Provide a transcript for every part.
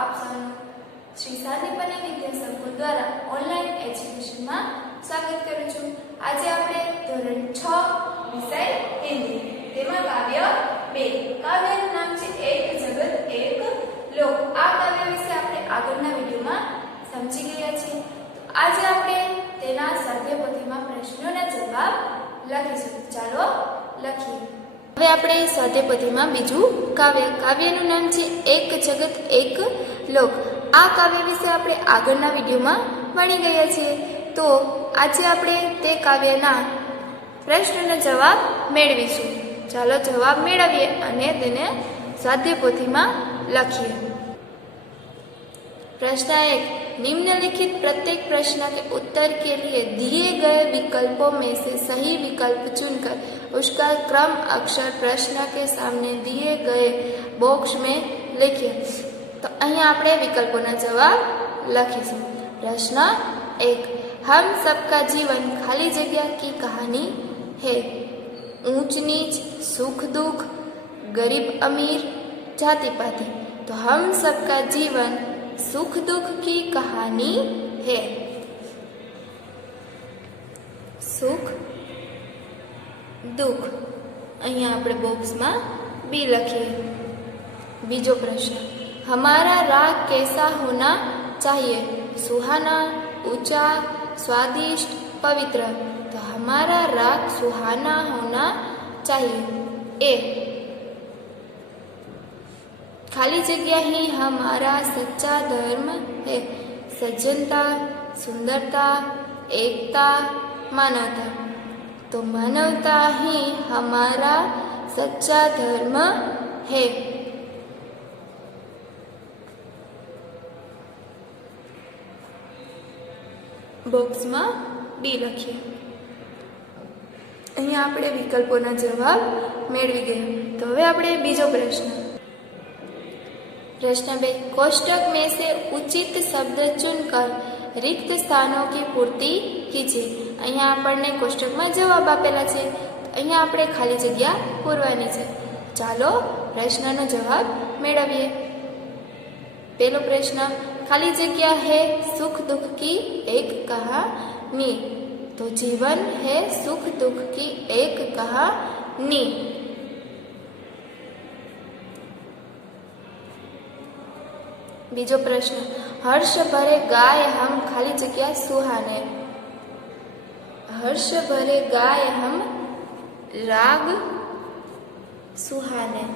આપ સૌનું શ્રી સાદીપની વિદ્યા સંકુલ દ્વારા ઓનલાઈન એજ્યુકેશનમાં સ્વાગત કરું છું। આજે આપણે ધોરણ 6 વિષય હિન્દી તેમાં કાવ્ય 2 કાવ્યનું નામ છે એક જગત એક લોક। આ કાવ્ય વિશે આપણે આગળના વિડિયોમાં સમજી ગયા છીએ। તો આજે આપણે તેના સ્વાધ્યાયપોથીમાં પ્રશ્નોના જવાબ લખીશું। ચાલો લખીએ। હવે આપણે સ્વાધ્યાયપોથીમાં બીજું કાવ્યનું નામ છે એક જગત એક લોક। આ કાવ્ય વિશે આપણે આગળના વિડીયોમાં ભણી ગયા છીએ। તો આજે આપણે તે કાવ્યના પ્રશ્નોના જવાબ મેળવીશું। ચાલો જવાબ મેળવીએ અને તેને સ્વાધ્યાયપોથીમાં લખીએ। प्रश्न 1, निम्नलिखित प्रत्येक प्रश्न के उत्तर के लिए दिए गए विकल्पों में से सही विकल्प चुनकर उसका क्रम अक्षर प्रश्न के सामने दिए गए बॉक्स में लिखिए। तो અહીં આપણે વિકલ્પોના જવાબ લખીશું। प्रश्न 1, हम सबका जीवन खाली जगह की कहानी है। ऊंच नीच, सुख दुख, गरीब अमीर, जाति पाति। तो हम सबका जीवन सुख दुख की कहानी है। सुख दुख અહીંયા આપણે બોક્સમાં બી લખીએ। બીજો પ્રશ્ન, हमारा राग कैसा होना चाहिए। सुहाना, ऊंचा, स्वादिष्ट, पवित्र। तो हमारा राग सुहाना होना चाहिए। ए, खाली जगह ही हमारा सच्चा धर्म है। सज्जनता, सुंदरता, एकता, मानवता। तो मानवता ही हमारा सच्चा धर्म है। બોક્સમાં બી લખીએ। અહીંયા આપણે વિકલ્પોના જવાબ મેળવી ગયા। તો હવે આપણે બીજો પ્રશ્ન। प्रश्न 2, कोष्टक में से उचित शब्द चुनकर रिक्त स्थानों की पूर्ति कीजिए। અહીંયા આપણને કોષ્ટકમાં જવાબ આપેલા છે, અહીંયા આપણે ખાલી જગ્યા પૂરવાની છે। ચાલો પ્રશ્નનો જવાબ મેળવીએ। પહેલો પ્રશ્ન, खाली जगह है सुख दुख की एक कहानी। तो जीवन है सुख दुख की एक कहानी। बीजो प्रश्न, हर्ष भरे गाय हम खाली जगह सुहाने। हर्ष भरे गाय हम राग सुहाने।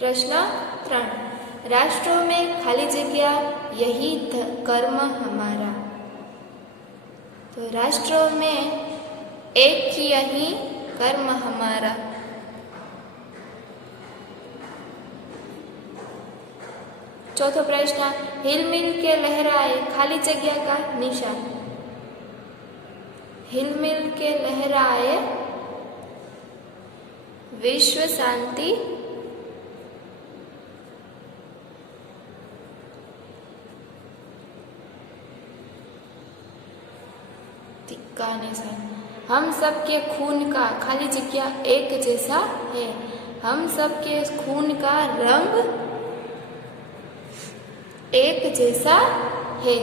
प्रश्न 3, राष्ट्रों में खाली जगह यही कर्म हमारा। तो राष्ट्रों में एक ही यही कर्म हमारा। चौथा प्रश्न, हिलमिल के लहराए खाली जगह का निशान। हिलमिल के लहराए विश्व शांति का निशान। हम सबके खून का खाली जगह एक जैसा है। हम सबके खून का रंग एक जैसा है।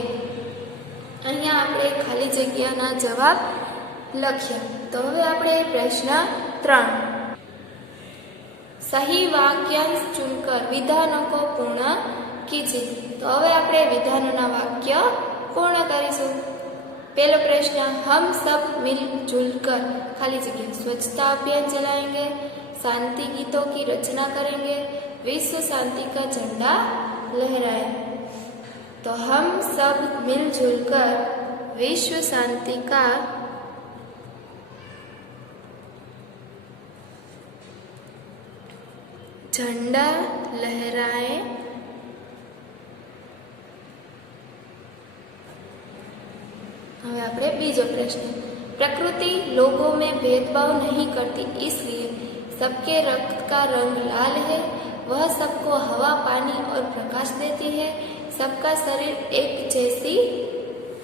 અહીંયા આપણે ખાલી જગ્યાના જવાબ લખ્યા। તો હવે આપણે પ્રશ્ન 3, सही वाक्यांश चुनकर विधानों को पूर्ण कीजिए। तो હવે આપણે વિધાનોના વાક્ય પૂર્ણ કરીશું। पहला प्रश्न, हम सब मिलजुल कर खाली जगह स्वच्छता अभियान चलाएंगे, शांति गीतों की रचना करेंगे, विश्व शांति का झंडा लहराए। तो हम सब मिलजुल कर विश्व शांति का झंडा लहराए। હવે આપણે બીજો પ્રશ્ન, प्रकृति लोगों में भेदभाव नहीं करती, इसलिए सबके रक्त का रंग लाल है। वह सबको हवा, पानी और प्रकाश देती है। सबका शरीर एक जैसी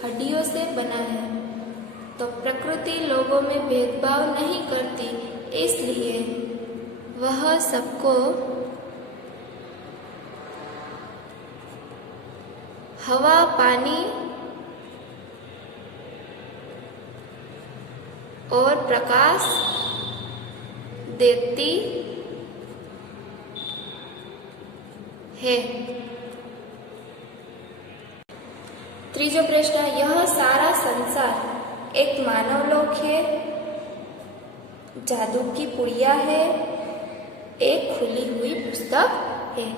हड्डियों से बना है। तो प्रकृति लोगों में भेदभाव नहीं करती, इसलिए वह सबको हवा पानी और प्रकाश देती है। तीसरा प्रश्न, यह सारा संसार एक मानवलोक है, जादू की पुड़िया है, एक खुली हुई पुस्तक है।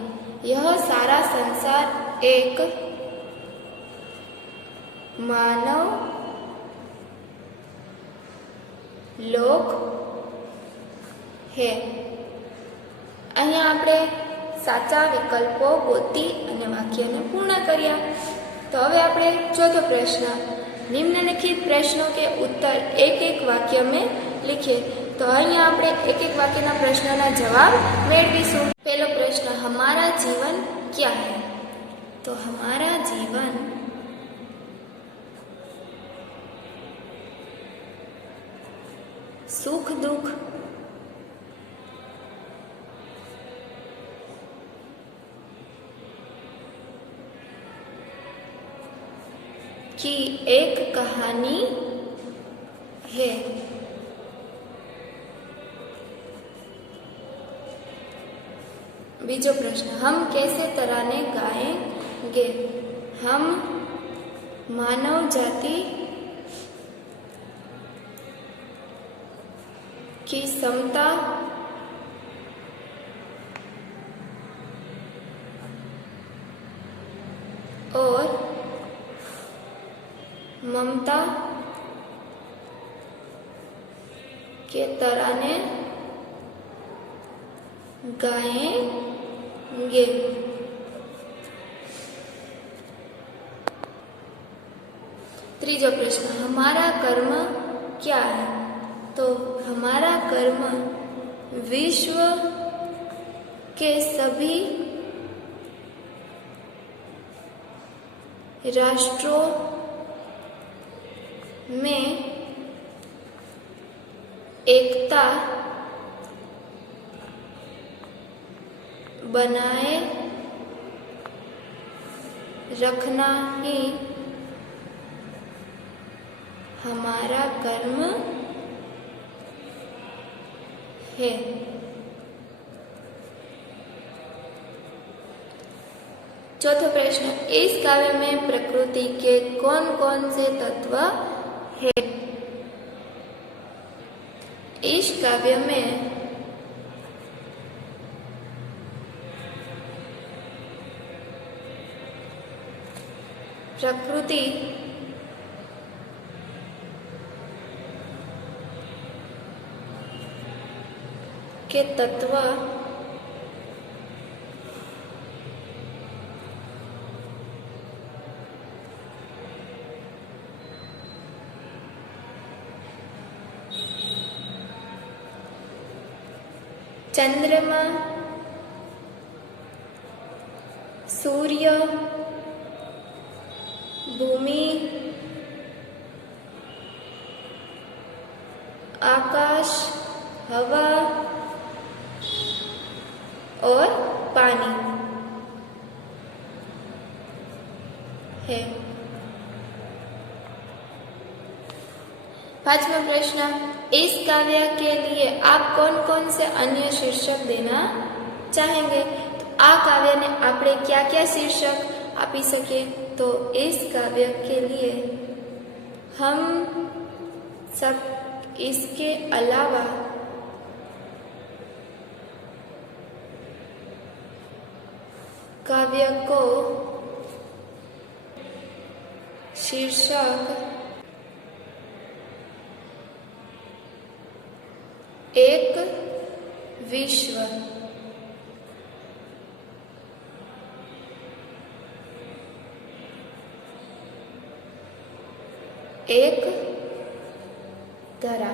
यह सारा संसार एक मानव लोक है। અહીંયા આપણે સાચા વિકલ્પો ગોતી અને વાક્યને પૂર્ણ કર્યા। તો હવે આપણે ચોથો પ્રશ્ન, निम्नलिखित प्रश्नों के उत्तर एक एक वाक्य में लिखिए। तो અહીંયા આપણે एक एक वाक्यના પ્રશ્નના જવાબ મેળવીશું। પહેલો પ્રશ્ન, हमारा जीवन क्या है? तो हमारा जीवन सुख दुख की एक कहानी है। बीजो प्रश्न, हम कैसे तराने गाएंगे? हम मानव जाति की समता और ममता के तराने गाएंगे। तीसरा प्रश्न, हमारा कर्म क्या है? तो हमारा कर्म विश्व के सभी राष्ट्रों में एकता बनाए रखना ही हमारा कर्म है। चौथा प्रश्न, इस काव्य में प्रकृति के कौन कौन से तत्व है? इस काव्य में प्रकृति के तत्व चंद्रमा, सूर्य, भूमि, आकाश, हवा और पानी है। पांचवा प्रश्न, इस काव्य के लिए आप कौन कौन से अन्य शीर्षक देना चाहेंगे? तो आ काव्य ने आपने क्या क्या शीर्षक आपी सके? तो इस काव्य के लिए हम सब इसके अलावा काव्य को शीर्षक एक विश्व, एक धरा,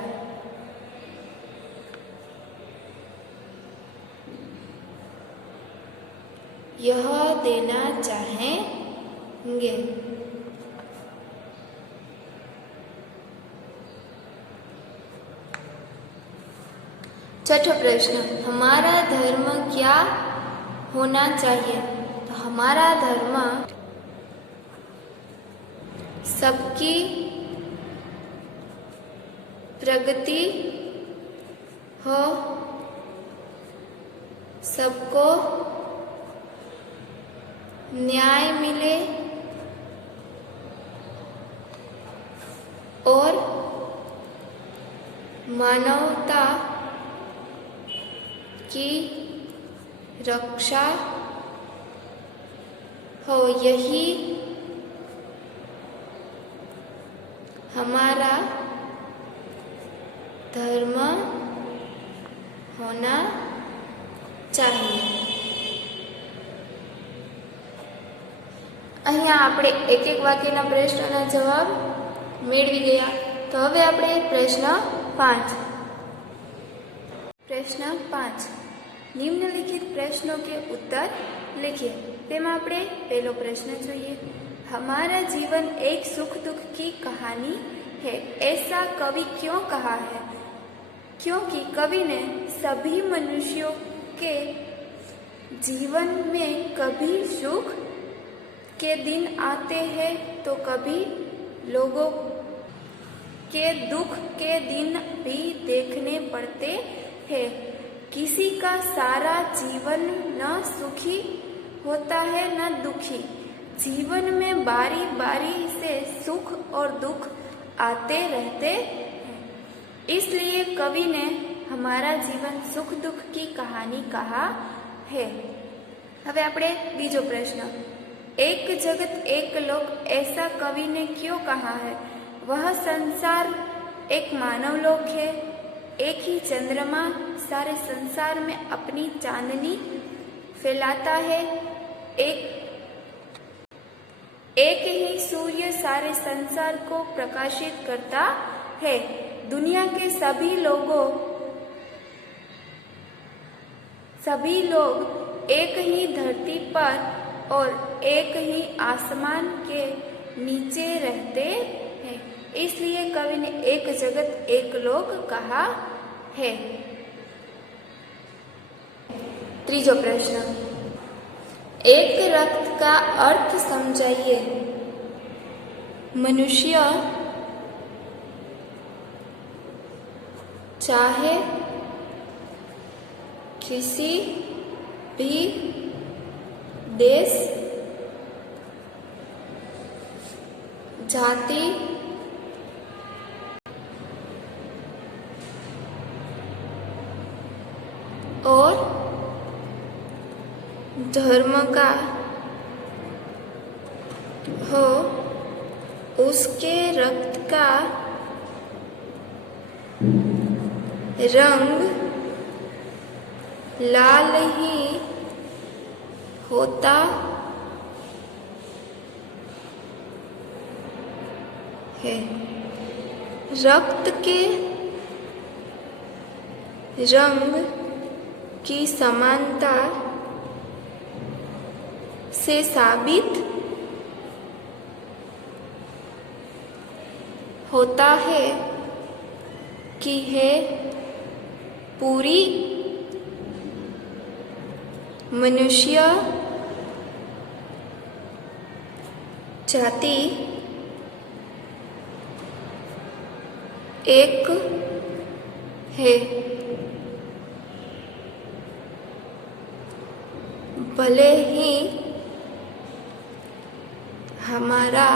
यह देना चाहेंगे। छठा प्रश्न, हमारा धर्म क्या होना चाहिए? तो हमारा धर्म सबकी प्रगति हो, सबको न्याय मिले और मानवता की रक्षा हो, यही हमारा धर्म होना चाहिए। અહીંયા આપણે એક એક વાક્યના પ્રશ્નના જવાબ મેળવી ગયા। તો હવે આપણે પ્રશ્ન 5। प्रश्न 5, निम्नलिखित प्रश्नों के उत्तर लिखिए। तेमा આપણે પહેલો પ્રશ્ન જોઈએ। हमारा जीवन एक सुख दुख की कहानी है, ऐसा कवि क्यों कहा है? क्योंकि कवि ने सभी मनुष्यों के जीवन में कभी सुख के दिन आते हैं तो कभी लोगों के दुख के दिन भी देखने पड़ते हैं। किसी का सारा जीवन न सुखी होता है न दुखी। जीवन में बारी बारी से सुख और दुख आते रहते हैं, इसलिए कवि ने हमारा जीवन सुख दुख की कहानी कहा है। હવે આપણે બીજો પ્રશ્ન, एक जगत एक लोक ऐसा कवि ने क्यों कहा है? वह संसार एक मानव लोक है, एक ही चंद्रमा सारे संसार में अपनी चांदनी फैलाता है, एक ही सूर्य सारे संसार को प्रकाशित करता है। दुनिया के सभी लोग एक ही धरती पर और एक ही आसमान के नीचे रहते हैं, इसलिए कवि ने एक जगत एक लोक कहा है। तीसरा प्रश्न, एक रक्त का अर्थ समझाइए। मनुष्य चाहे किसी भी देश, जाति, और धर्म का हो, उसके रक्त का रंग लाल ही होता है। रक्त के रंग की समानता से साबित होता है कि है पूरी मनुष्य जाति एक है। भले ही हमारा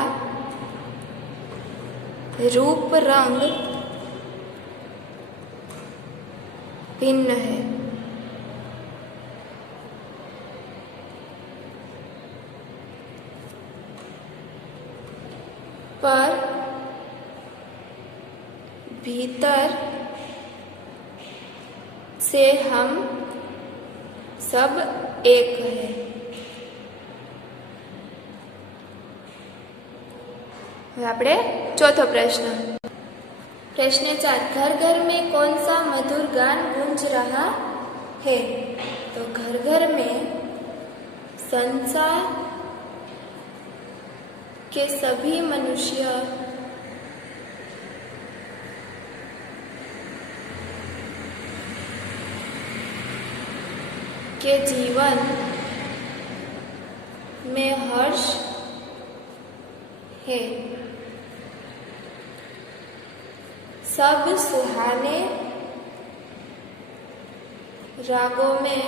रूप रंग भिन्न है, पर भीतर से हम सब एक है। આપણે चौथा प्रश्न, प्रश्न 4, घर घर में कौन सा मधुर गान गूंज रहा है? तो घर घर में संसार के सभी मनुष्य के जीवन में हर्ष है। सब सुहाने रागों में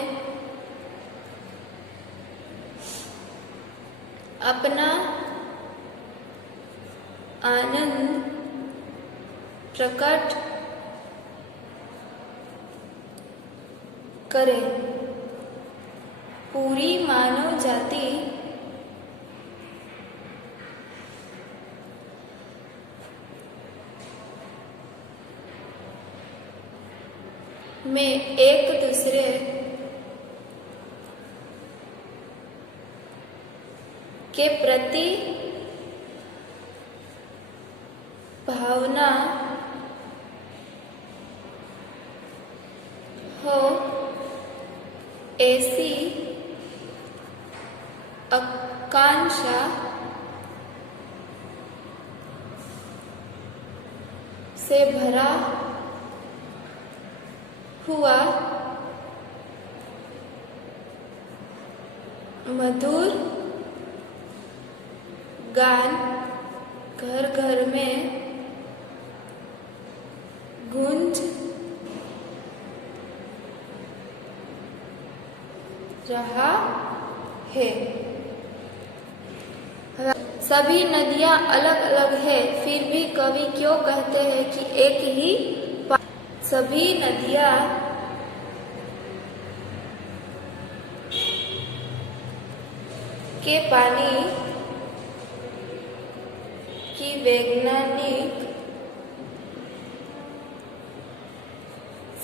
अपना आनंद प्रकट करे। पूरी मानव जाति में एक दूसरे के प्रति भावना हो, ऐसी आकांक्षा से भरा हुआ मधुर गान घर घर में गूंज रहा है। सभी नदियां अलग अलग है, फिर भी कवि क्यों कहते हैं कि एक ही सभी नदियां के पानी की वैज्ञानिक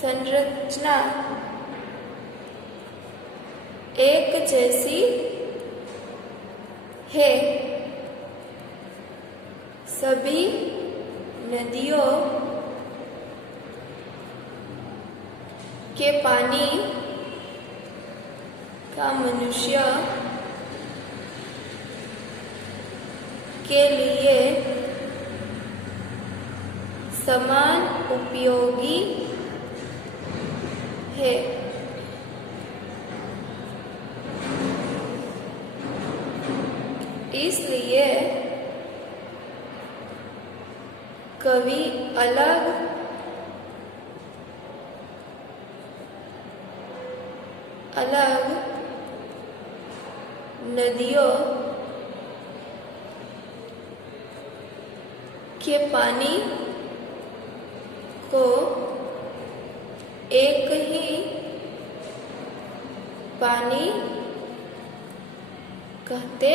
संरचना एक जैसी है। सभी नदियों के पानी का मनुष्य के लिए समान उपयोगी है। इसलिए कवि अलग अलग नदियों के पानी को एक ही पानी कहते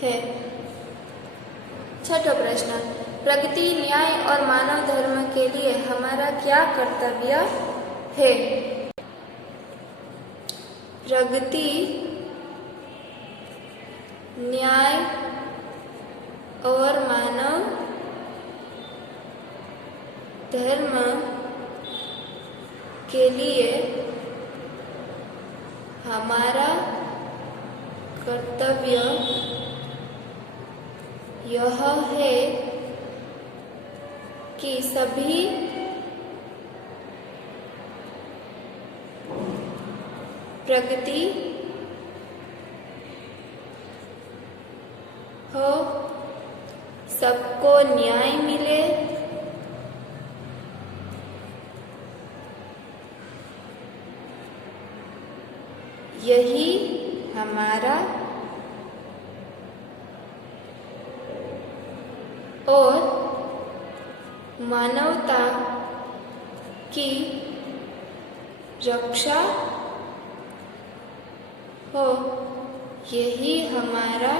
हैं। छठा प्रश्न, प्रगति, न्याय और मानव धर्म के लिए हमारा क्या कर्तव्य है? प्रगति, न्याय और मानव धर्म के लिए हमारा कर्तव्य यह है कि सभी प्रगति हो, सबको न्याय मिले, यही हमारा और मानवता की रक्षा हो, यही हमारा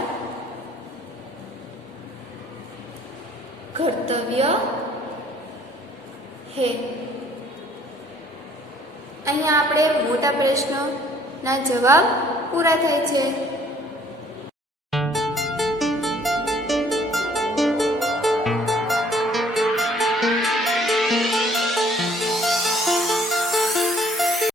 कर्तव्य है। અહીંયા આપણે મોટા પ્રશ્નોના જવાબ પૂરા થાય છે।